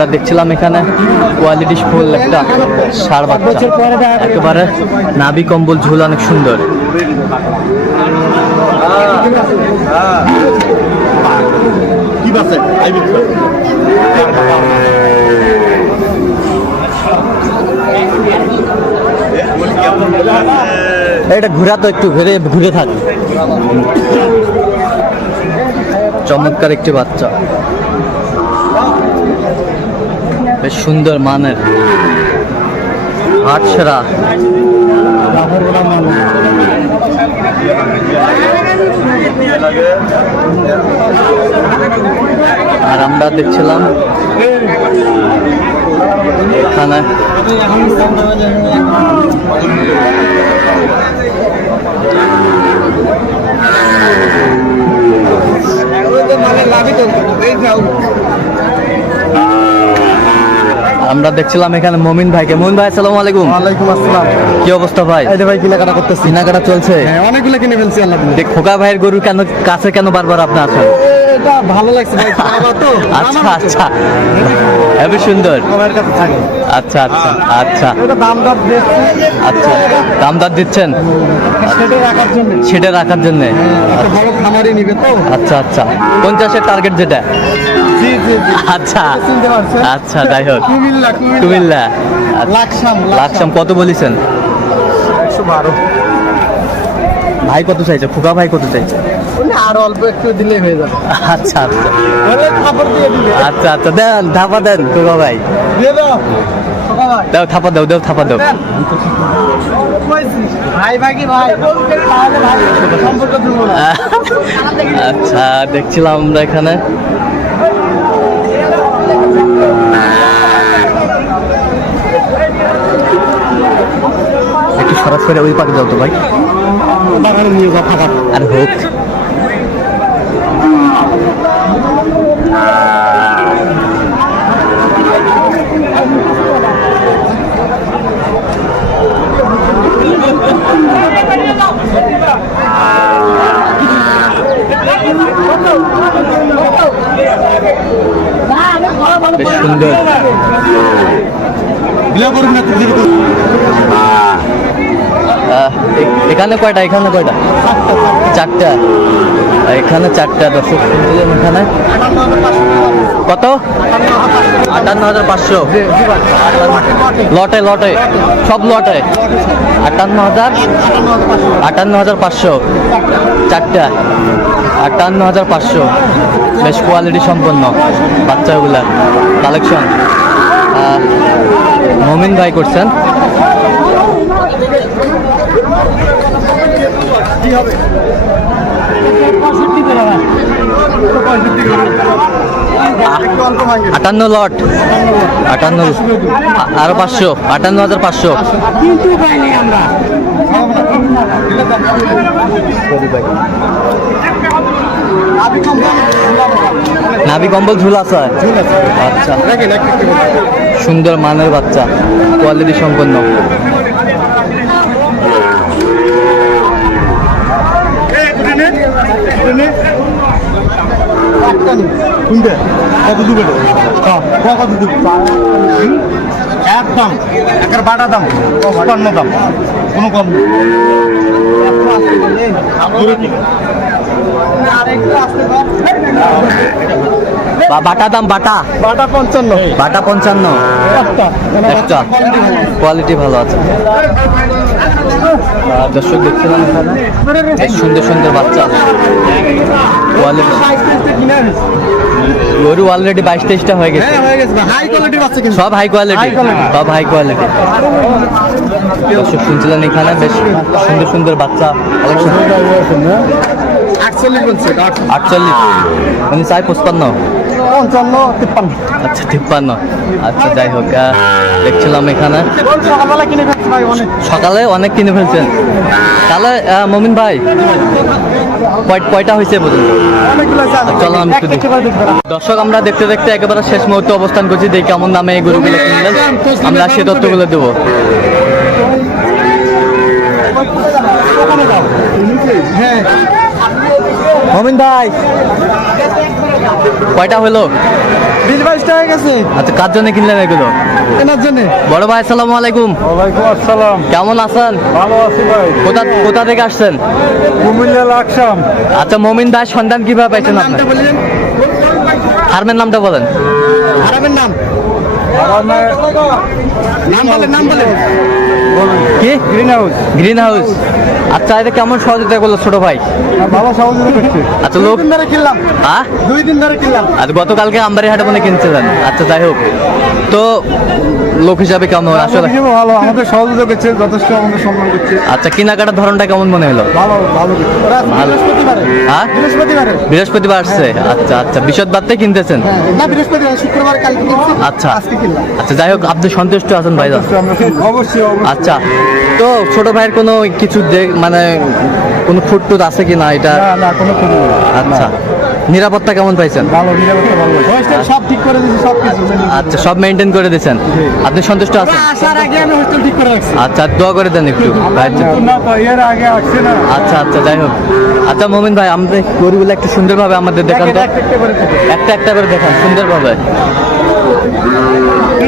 আমরা দেখছিলাম এখানে কোয়ালিটি ফুল একটা সার বাচ্চা। একেবারে নাভি কম্বল ঝুল অনেক সুন্দর। এটা ঘোরা তো একটু ঘুরে ঘুরে থাক। চমৎকার একটি বাচ্চা। বেশ সুন্দর মানের হাট আর আমরা দেখছিলাম এখানে আমরা দেখছিলাম এখানে মমিন ভাইকে। মমিন ভাই আসসালামু আলাইকুম। ওয়ালাইকুম আসসালাম। কি অবস্থা ভাই? এই ভাই কেনাকাটা করতেছি। কেনাকাটা চলছে? হ্যাঁ অনেকগুলো কিনে ফেলছি আল্লাহ দেখ খোকা ভাইয়ের গরু কেন কাছে কেন বারবার আপনি আসেন? এটা ভালো লাগছে ভাই তো আচ্ছা আচ্ছা। সুন্দর। আমার কাছে থাকে আচ্ছা আচ্ছা আচ্ছা। এটা দাম দর আচ্ছা দাম দর দিচ্ছেন? সেটা রাখার জন্য। সেটা রাখার জন্য। একটা বড় খামারি নিবে তো। আচ্ছা আচ্ছা। পঞ্চাশের টার্গেট যেটা? আচ্ছা। আচ্ছা যাই হোক। কুমিল্লা কুমিল্লা। কুমিল্লা। লাকসাম। লাকসাম কত বলেছেন? একশো বারো। ভাই কত চাইছে? খোকা ভাই কত চাইছে? আর অল্প একটু দিলেই হয়ে যাবে। আচ্ছা আচ্ছা। দিয়ে আচ্ছা আচ্ছা দেন থাপা দেন খোকা ভাই। দিয়ে দাও। দাও থাপা দাও দাও থাপা দাও। আচ্ছা দেখছিলাম আমরা এখানে। একটু সরাসরি ওই পাকে যাও তো ভাই। আর হোক। এখানে কয়টা? এখানে কয়টা? চারটা। এখানে চারটা, দর্শক। এখানে? কত? আটান্ন হাজার পাঁচশো। লটে লটে। সব লটে? আটান্ন হাজার? আটান্ন হাজার পাঁচশো। চারটা। আটান্ন হাজার পাঁচশো। বেশ কোয়ালিটি সম্পন্ন বাচ্চাগুলা। কালেকশন মমিন ভাই করছেন। অল্প আটান্ন লট। আটান্ন। আরও পাঁচশো। আটান্ন হাজার পাঁচশো। কিন্তু পাইনি আমরা। নাভি কম্বল ঝুল আছে। আচ্ছা। সুন্দর মানের বাচ্চা। কোয়ালিটি সম্পন্ন। শুনতে কত দিবে? কত দিবে? একদম। একের বাটা দাম পঞ্চান্ন দাম। কোনো কম নেই। বাটা দাম বাটা। বাটা পঞ্চান্ন। বাটা পঞ্চান্ন। একটা। কোয়ালিটি ভালো আছে। আর দেখতে পান এখানে। বেশ সুন্দর সুন্দর বাচ্চা। গরু অলরেডি বাইশ তেইশটা হয়ে গেছে। হ্যাঁ সব হাই কোয়ালিটি সব হাই কোয়ালিটি দর্শক শুনছিলেন এখানে বেশ সুন্দর সুন্দর বাচ্চা। আটচল্লিশ বলছে আটচল্লিশ। মানে চাই পঁচপান্ন। পঞ্চান্ন তিপ্পান্ন। আচ্ছা তিপ্পান্ন। আচ্ছা যাই হোক দেখছিলাম এখানে। সকালে অনেক কিনে ফেলছেন। তাহলে মমিন ভাই কয়- কয়টা হয়েছে চলো আমি একটু দেখি। দর্শক আমরা দেখতে দেখতে একেবারে শেষ মুহূর্তে অবস্থান করছি। দেখি কেমন দামে এই গরুগুলো কিনলেন আমরা সে তথ্যগুলো দেবো। হ্যাঁ। মমিন ভাই। কয়টা হলো? বিশ বাইশ টাকা গেছে। আচ্ছা কার জন্য কিনলেন এগুলো? কেনার জন্য। বড় ভাই আসসালামু আলাইকুম। ওয়ালাইকুম আসসালাম। কেমন আছেন? ভালো আছি ভাই। কোথা কোথা থেকে আসছেন? কুমিল্লা লাকসাম। আচ্ছা মমিন ভাই সন্ধান কীভাবে পাইছেন বললেন? ফার্মের নামটা বলেন। আরামের নাম। নাম বলেন নাম বলেন। কি? গ্রিন হাউস গ্রিন হাউস আচ্ছা এটা কেমন সহযোগিতা করল ছোট ভাই? বাবা সহযোগিতা করছে। আচ্ছা লোক দিন ধরে কিনলাম। হ্যাঁ? দুই দিন ধরে কিনলাম। আর গতকালকে আমবাড়ি হাটে মনে কিনছিলেন আচ্ছা যাই হোক। তো লোক হিসাবে কেমন আসলে ভালো আমাদের সহযোগিতা করছে যথেষ্ট আমাদের সম্মান করছে। আচ্ছা কেনাকাটার ধরনটা কেমন মনে হলো? ভালো ভালো। হ্যাঁ? বৃহস্পতিবারে। বৃহস্পতিবার আসছে? আচ্ছা আচ্ছা। বিশদ বাদতে কিনতেছেন? না বৃহস্পতিবার শুক্রবার কালকে আচ্ছা। আজকে কিনলাম। আচ্ছা যাই হোক আপনি সন্তুষ্ট আছেন ভাই অবশ্যই আচ্ছা তো ছোট ভাইয়ের কোনো কিছু মানে কোনো ফুট টুট আছে কি না? এটা না না কোনো কোনো আচ্ছা। নিরাপত্তা কেমন পাইছেন? ভালো নিরাপত্তা ভালো। হোস্টেল সব ঠিক করে দিয়েছি সব কিছু আচ্ছা সব মেনটেন করে দিয়েছেন? আপনি সন্তুষ্ট আছেন? আসার আগে আমি হোস্টেল ঠিক করে রাখছি। আচ্ছা দোয়া করে দেন একটু জন্য। না এর আগে আসছে না। আচ্ছা আচ্ছা যাই হোক। আচ্ছা মোমিন ভাই আমাদের গরুগুলো একটু সুন্দরভাবে আমাদের দেখান তো। একটা একটা একটা করে দেখান সুন্দরভাবে।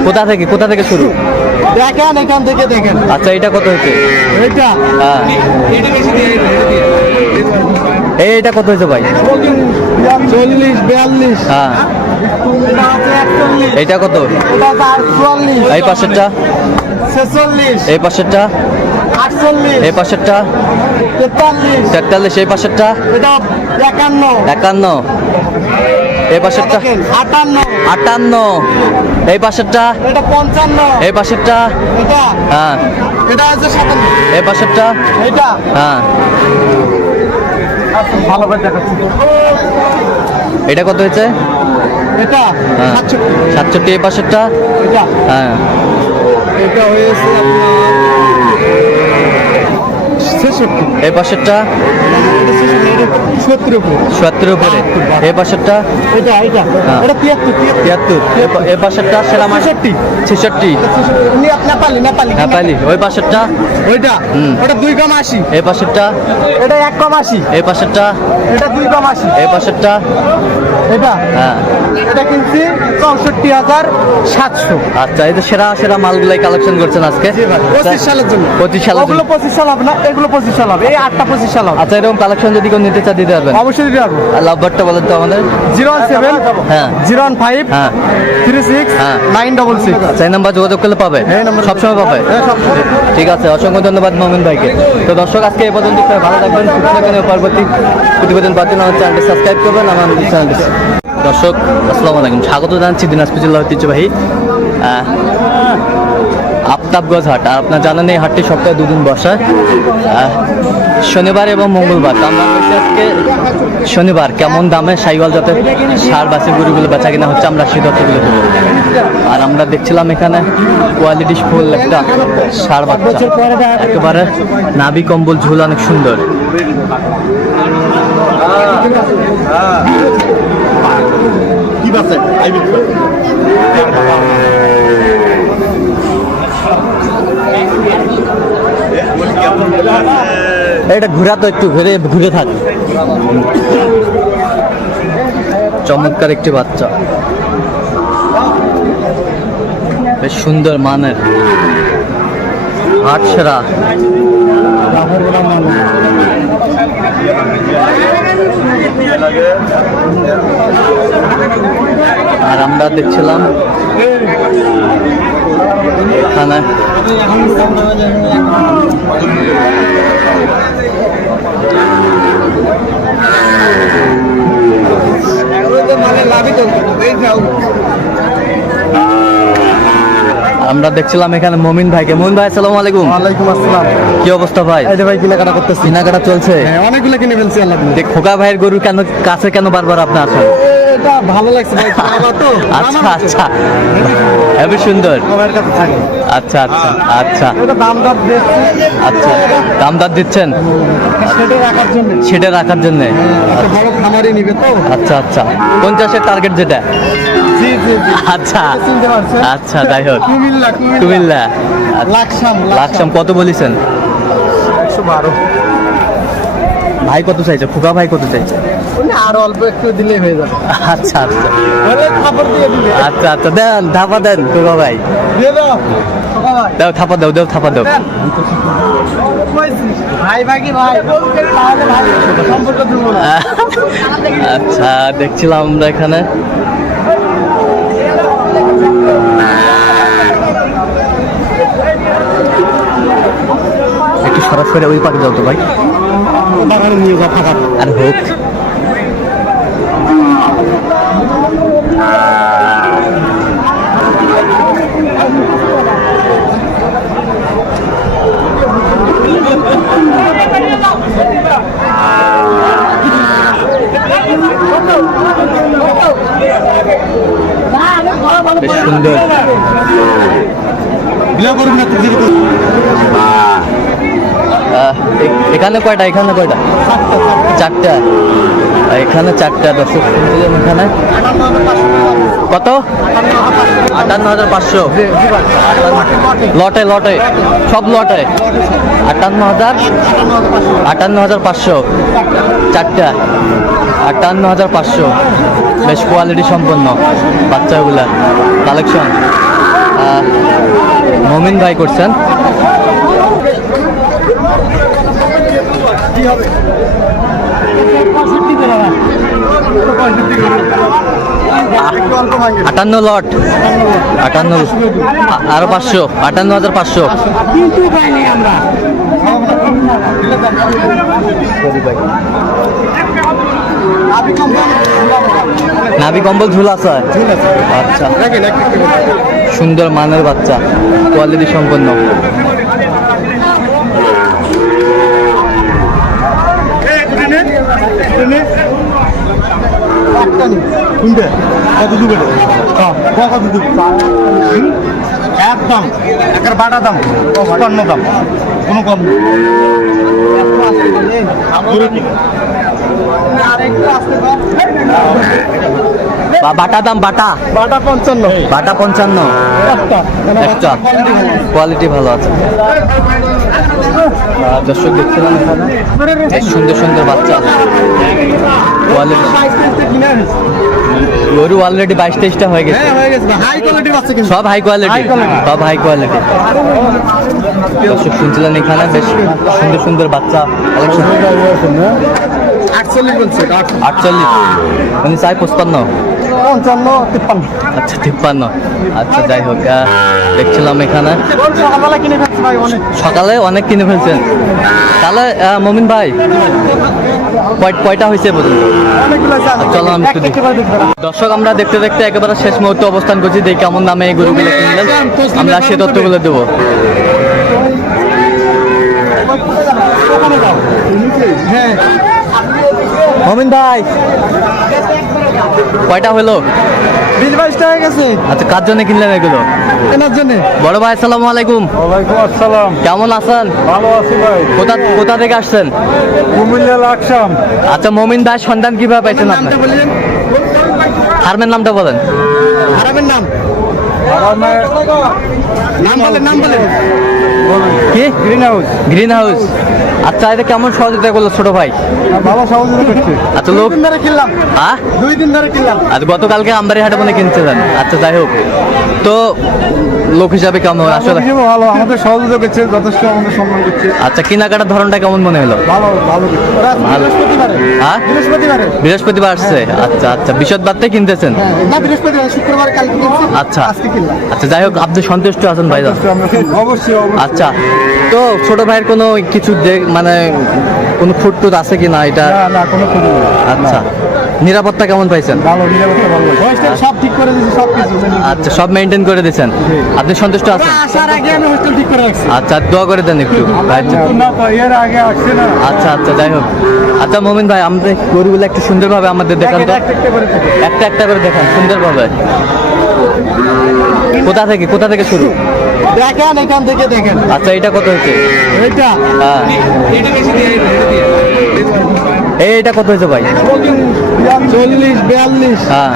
কোথা থেকে কোথা থেকে শুরু? দেখেন এখান থেকে দেখেন। আচ্ছা এটা কত হচ্ছে এটা? হ্যাঁ। এই এটা কত হয়েছে ভাই? চল্লিশ বিয়াল্লিশ। হ্যাঁ। এইটা কত? এই পাশেরটা? এই পাশেরটা? এই পাশেরটা? তেতাল্লিশ। এই পাশেরটা? এটা একান্ন। একান্ন। এই পাশেরটা? আটান্ন। আটান্ন। এই পাশেরটা? এটা পঞ্চান্ন। এই পাশেরটা? এটা? হ্যাঁ। এটা আছে সাতান্ন। এই পাশেরটা? এটা হ্যাঁ। ভালো করে দেখাচ্ছি। এটা কত হয়েছে? এটা হ্যাঁ সাতষট্টি। সাতষট্টি পাশেরটা? হ্যাঁ। এটা হয়েছে এই পাশেরটা? সত্তর উপরে। সত্তর উপরে। এই পাশেরটা? এটা এটা। এটা তিয়াত্তর তিয়াত্তর। তিয়াত্তর। এই পা- এই পাশেরটা সেরা মাস ছেষট্টি। ছেষট্টি। নেপালি নেপালি। নেপালি। ওই পাশেরটা? ওইটা। ওটা দুই কম আশি। এই পাশেরটা? এটা এক কম আশি। এই পাশেরটা? এটা দুই কম আশি। এই পাশেরটা? এটা? হ্যাঁ। এটা কিনছি চৌষট্টি হাজার সাতশো। আচ্ছা এই তো সেরা সেরা মালগুলাই কালেকশন করছেন আজকে। পঁচিশ সালের জন্য। পঁচিশ সালের জন্য। পঁচিশ সাল হবে না এগুলো পঁচিশ সাল হবে। এই আটটা পঁচিশ সাল হবে। আচ্ছা এরকম কালেকশন যদি কেউ নিতে চা দিতে পারবেন। অবশ্যই দিতে পারব। আর লাভবারটা বলেন তো আমাদের। জিরো ওয়ান সেভেন হ্যাঁ। জিরো ওয়ান ফাইভ হ্যাঁ। থ্রি সিক্স হ্যাঁ। Nine double six. সেই নাম্বার যোগাযোগ করলে পাবে? সবসময় পাবে? হ্যাঁ, ঠিক আছে অসংখ্য ধন্যবাদ মোমিন ভাইকে। তো দর্শক আজকে এই পর্যন্ত ভালো থাকবেন সুস্থ থাকবেন পরবর্তী প্রতিবেদন পাচ্ছেন আমার চ্যানেলটি সাবস্ক্রাইব করবেন আমার চ্যানেলটি দর্শক আসসালামু আলাইকুম স্বাগত জানাচ্ছি দিনাজপুর জেলা ঐতিহ্যবাহী আফতাবগঞ্জ হাট। আর আপনার জানেন এই হাটটি সপ্তাহে দুদিন বসে। শনিবার এবং মঙ্গলবার। দাম হচ্ছে আজকে শনিবার। কেমন দামে সাইওয়াল যাতে সার বাসের গরুগুলো বেচা কিনা হচ্ছে আমরা সেই তথ্যগুলো দেবো। আর আমরা দেখছিলাম এখানে কোয়ালিটি ফুল একটা সার বাচ্চা। একেবারে নাভি কম্বল ঝুল অনেক সুন্দর। এটা ঘুরা তো একটু ঘুরে ঘুরে থাক। চমৎকার একটি বাচ্চা। বেশ সুন্দর মানের। হাট সেরা। আর আমরা দেখছিলাম এখানে আমরা দেখছিলাম এখানে মমিন ভাইকে মমিন ভাই আসসালামু আলাইকুম। ওয়ালাইকুম আসসালাম। কি অবস্থা ভাই? এই যে ভাই কেনাকাটা করতেছি। কেনাকাটা চলছে? হ্যাঁ অনেকগুলো কিনে ফেলছি আল্লাহ দেখ খোকা ভাইয়ের গরু কেন কাছে কেন বারবার আপনি আসেন এটা ভালো লাগছে ভাই তো। আচ্ছা আচ্ছা। হেবি সুন্দর। আমার কাছে থাকে। আচ্ছা আচ্ছা আচ্ছা। দাম দেখছি আচ্ছা দাম দর দিচ্ছেন? সেটা রাখার জন্য। সেটা রাখার জন্য? বড় খামারি নিবে তো। আচ্ছা আচ্ছা। পঞ্চাশের টার্গেট যেটা? আচ্ছা। আচ্ছা যাই হোক। কুমিল্লা কুমিল্লা। লাকসাম। লাকসাম কত বলেছেন? একশো বারো। ভাই কত চাইছে? খুকা ভাই কত চাইছে? আর অল্প একটু দিলেই হয়ে যাবে। আচ্ছা আচ্ছা। দিলে। আচ্ছা আচ্ছা। দেন থাপা দেন খুকা ভাই। দাও থাপা দাও দাও থাপা দাও। আচ্ছা দেখছিলাম আমরা এখানে। একটু সরাসরি ওই পাখি যাও তো ভাই। বাগানে নিয়ে যা ফাঁকা আর হোক। বেশ সুন্দর। বিলা করবি না তুই আহ, এ- এখানে কয়টা? এখানে কয়টা? চারটা এখানে চারটা দর্শক এখানে কত? আটান্ন হাজার পাঁচশো। লটে লটে। সব লটে। আটান্ন হাজার আটান্ন হাজার পাঁচশো। চারটা। আটান্ন হাজার পাঁচশো। বেশ কোয়ালিটি সম্পন্ন বাচ্চাগুলা। কালেকশন মমিন ভাই করছেন। আটান্ন লট। আটান্ন। আরও পাঁচশো। আটান্ন হাজার পাঁচশো। নাভি কম্বল ঝুলা আছে। আচ্ছা। সুন্দর মানের বাচ্চা। কোয়ালিটি সম্পন্ন। শুনতে? কত দুবে? কত দুবে? একদম একের বাটা দাম পঞ্চান্ন দাম কোনো কম বাটা দাম বাটা। বাটা পঞ্চান্ন। বাটা পঞ্চান্ন। কোয়ালিটি ভালো আছে। দর্শক দেখছিলাম এখানে। সুন্দর সুন্দর বাচ্চা। গরু অলরেডি বাইশ তেইশটা হয়ে গেছে। হ্যাঁ সব হাই কোয়ালিটি সব হাই কোয়ালিটি দর্শক শুনছিলেন এখানে বেশ সুন্দর সুন্দর বাচ্চা। আটচল্লিশ বলছে আটচল্লিশ। উনি চাই পঁচপান্ন। পঞ্চান্ন তিপ্পান্ন। আচ্ছা তিপ্পান্ন। আচ্ছা যাই হোক দেখছিলাম এখানে। সকালে অনেক কিনে ফেলছেন। তাহলে মমিন ভাই কয়- কয়টা হয়েছে চলো আমি একটু। দর্শক আমরা দেখতে দেখতে একেবারে শেষ মুহূর্তে অবস্থান করছি। দেখি কেমন দামে এই গরুগুলো কিনলেন আমরা সে তথ্যগুলো দেবো। হ্যাঁ। মমিন ভাই। কয়টা হলো? বিশ বাইশটা হয়ে গেছে। আচ্ছা কার জন্য কিনলেন এগুলো? কেনার জন্য। বড় ভাই আসসালামু আলাইকুম। ওয়ালাইকুম আসসালাম। কেমন আছেন? ভালো আছি ভাই। কোথা কোথা থেকে আসছেন? কুমিল্লা লাকসাম। আচ্ছা মমিন ভাই সন্ধান কীভাবে পাইছেন বললেন। ফার্মের নামটা বলেন। আরামের নাম। নাম বলেন নাম বলেন। কি? গ্রিন হাউস গ্রিন হাউস আচ্ছা এটা কেমন সহযোগিতা করল ছোট ভাই? ভালো সহযোগিতা করছে। আচ্ছা লোক দিন ধরে কিনলাম। হ্যাঁ? দুই দিন ধরে কিনলাম। আর গতকালকে আমবাড়ি হাটে মনে আচ্ছা যাই হোক। তো লোক হিসাবে কেমন? আসলে ভালো। আমাদের সহযোগিতা করছে যথেষ্ট আমাদের সম্মান করছে। আচ্ছা কেনাকাটার ধরনটা কেমন মনে হলো? ভালো ভালো। হ্যাঁ? বৃহস্পতিবারে। বৃহস্পতিবার আসছে? আচ্ছা আচ্ছা। বিশদ কিনতেছেন? হ্যাঁ, না বৃহস্পতিবার শুক্রবার কালকে আচ্ছা। আজকে কিনলাম। আচ্ছা যাই হোক আপনি সন্তুষ্ট আছেন ভাই অবশ্যই আচ্ছা তো ছোট ভাইয়ের কোনো কিছু মানে কোনো ফুট টুট আছে কি না এটা? না না কোনো কোনো আচ্ছা। নিরাপত্তা কেমন পাইছেন? ভালো নিরাপত্তা ভালো। হোস্টেল সব ঠিক করে দিয়েছি সব কিছু আচ্ছা সব মেনটেন করে দিয়েছেন? আপনি সন্তুষ্ট আছেন? আসার আগে আমি হোস্টেল ঠিক করে রাখছি। আচ্ছা দোয়া করে দেন একটু জন্য। না এর আগে আসছে না। আচ্ছা আচ্ছা যাই হোক। আচ্ছা মোমিন ভাই আমাদের গরুগুলো একটু সুন্দরভাবে আমাদের দেখান তো। একটা একটা করে থাকে একটা একটা করে দেখান সুন্দরভাবে। কোথা থেকে কোথা থেকে শুরু? দেখেন এখান থেকে দেখেন। আচ্ছা এটা কত হচ্ছে এইটা। হ্যাঁ। এই এটা কত হয়েছে ভাই? চল্লিশ বিয়াল্লিশ। হ্যাঁ।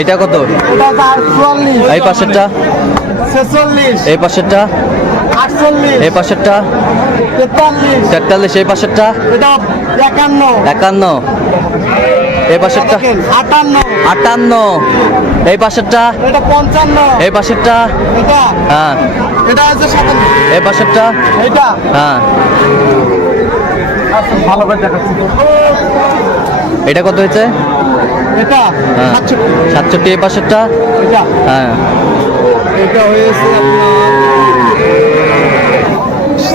এটা কত? এটা এই পাশেরটা? এই পাশেরটা? এই পাশেরটা? তেতাল্লিশ। তেতাল্লিশ এই পাশেরটা? এটা একান্ন। একান্ন। এই পাশেরটা? আটান্ন। আটান্ন। এই পাশেরটা? এটা পঞ্চান্ন। এই পাশেরটা? এটা? হ্যাঁ। এটা আছে সাতান্ন। এই পাশেরটা? এটা হ্যাঁ। ভালো করে দেখাচ্ছি। এটা কত হয়েছে? এটা? সাতষট্টি। সাতষট্টি এই পাশেরটা? এটা? হ্যাঁ। এটা হয়েছে আপনার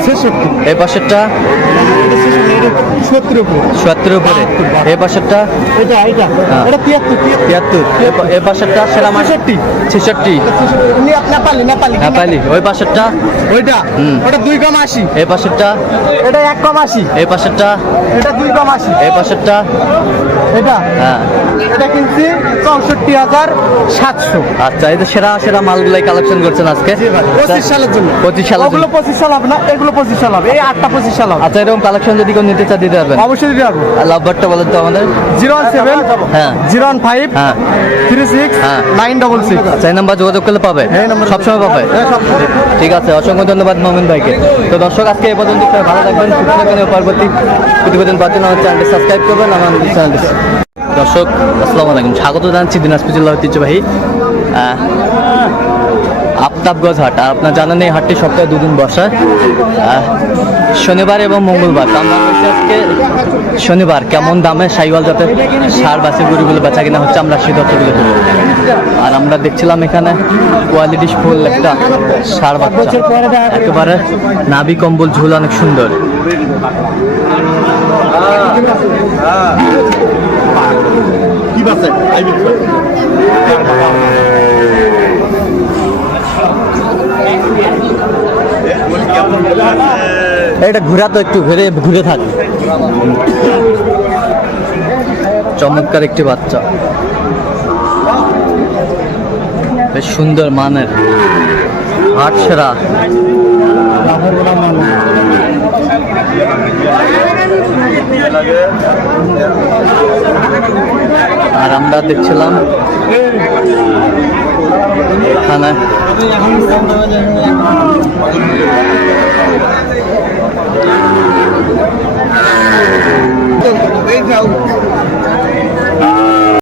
ছেষট্টি। এই পাশেরটা? এটা সত্তর উপরে। চুয়াত্তর উপরে। এই পাশেরটা? এটা এটা। এটা তিয়াত্তর তিয়াত্তর। তিয়াত্তর। এই পাশেরটা সেরা মাস ছেষট্টি। ছেষট্টি। নেপালি নেপালি। নেপালি। ওই পাশেরটা? ওইটা। ওটা দুই কম আশি। এই পাশেরটা? এটা এক কম আশি। এই পাশেরটা? এটা দুই কম আশি। এই পাশেরটা? এটা? হ্যাঁ। এটা কিনছি চৌষট্টি হাজার সাতশো। আচ্ছা এই সেরা সেরা মালগুলাই কালেকশন করছেন আজকে। পঁচিশ সালের জন্য। পঁচিশ সালের জন্য। পঁচিশ সাল না এগুলো পঁচিশ সাল হবে এই আটটা পঁচিশ সাল হবে। আচ্ছা এরকম কালেকশন যদি কেউ নিতে চায় দিতে পারবেন? অবশ্যই দিতে পারব। আর লাভবারটা বলেন তো আমাদের। জিরো ওয়ান সেভেন হ্যাঁ। জিরো ওয়ান ফাইভ হ্যাঁ। থ্রি সিক্স হ্যাঁ। Nine double six. সেই নাম্বার যোগাযোগ করলে পাবে? সবসময় পাবে? হ্যাঁ, ঠিক আছে অসংখ্য ধন্যবাদ মোমিন ভাইকে। তো দর্শক আজকে এই পর্যন্ত ভালো থাকবেন সুস্থ থাকবেন পরবর্তী প্রতিবেদন পাচ্ছেন আমার চ্যানেলটি সাবস্ক্রাইব করবেন চ্যানেলটি দর্শক আসসালামু আলাইকুম। স্বাগত জানাচ্ছি দিনাজপুর জেলা ঐতিহ্যবাহী আফতাবগঞ্জ হাট। আর আপনার জানেন এই হাটটি সপ্তাহে দুদিন আহ, শনিবার এবং মঙ্গলবার। আজকে শনিবার। কেমন দামে সাইওয়াল যাতে সার বাসে গরুগুলো বেচা কিনা হচ্ছে আমরা সেই তথ্যগুলো দেবো। আর আমরা দেখছিলাম এখানে কোয়ালিটি ফুল একটা সার বাচ্চা। একেবারে নাভি কম্বল ঝুল অনেক সুন্দর। কি বাসে এটা ঘুরা তো একটু ঘুরে ঘুরে থাক। চমৎকার একটি বাচ্চা। বেশ সুন্দর মানের। হাট সেরা। আর আমরা দেখছিলাম 看来。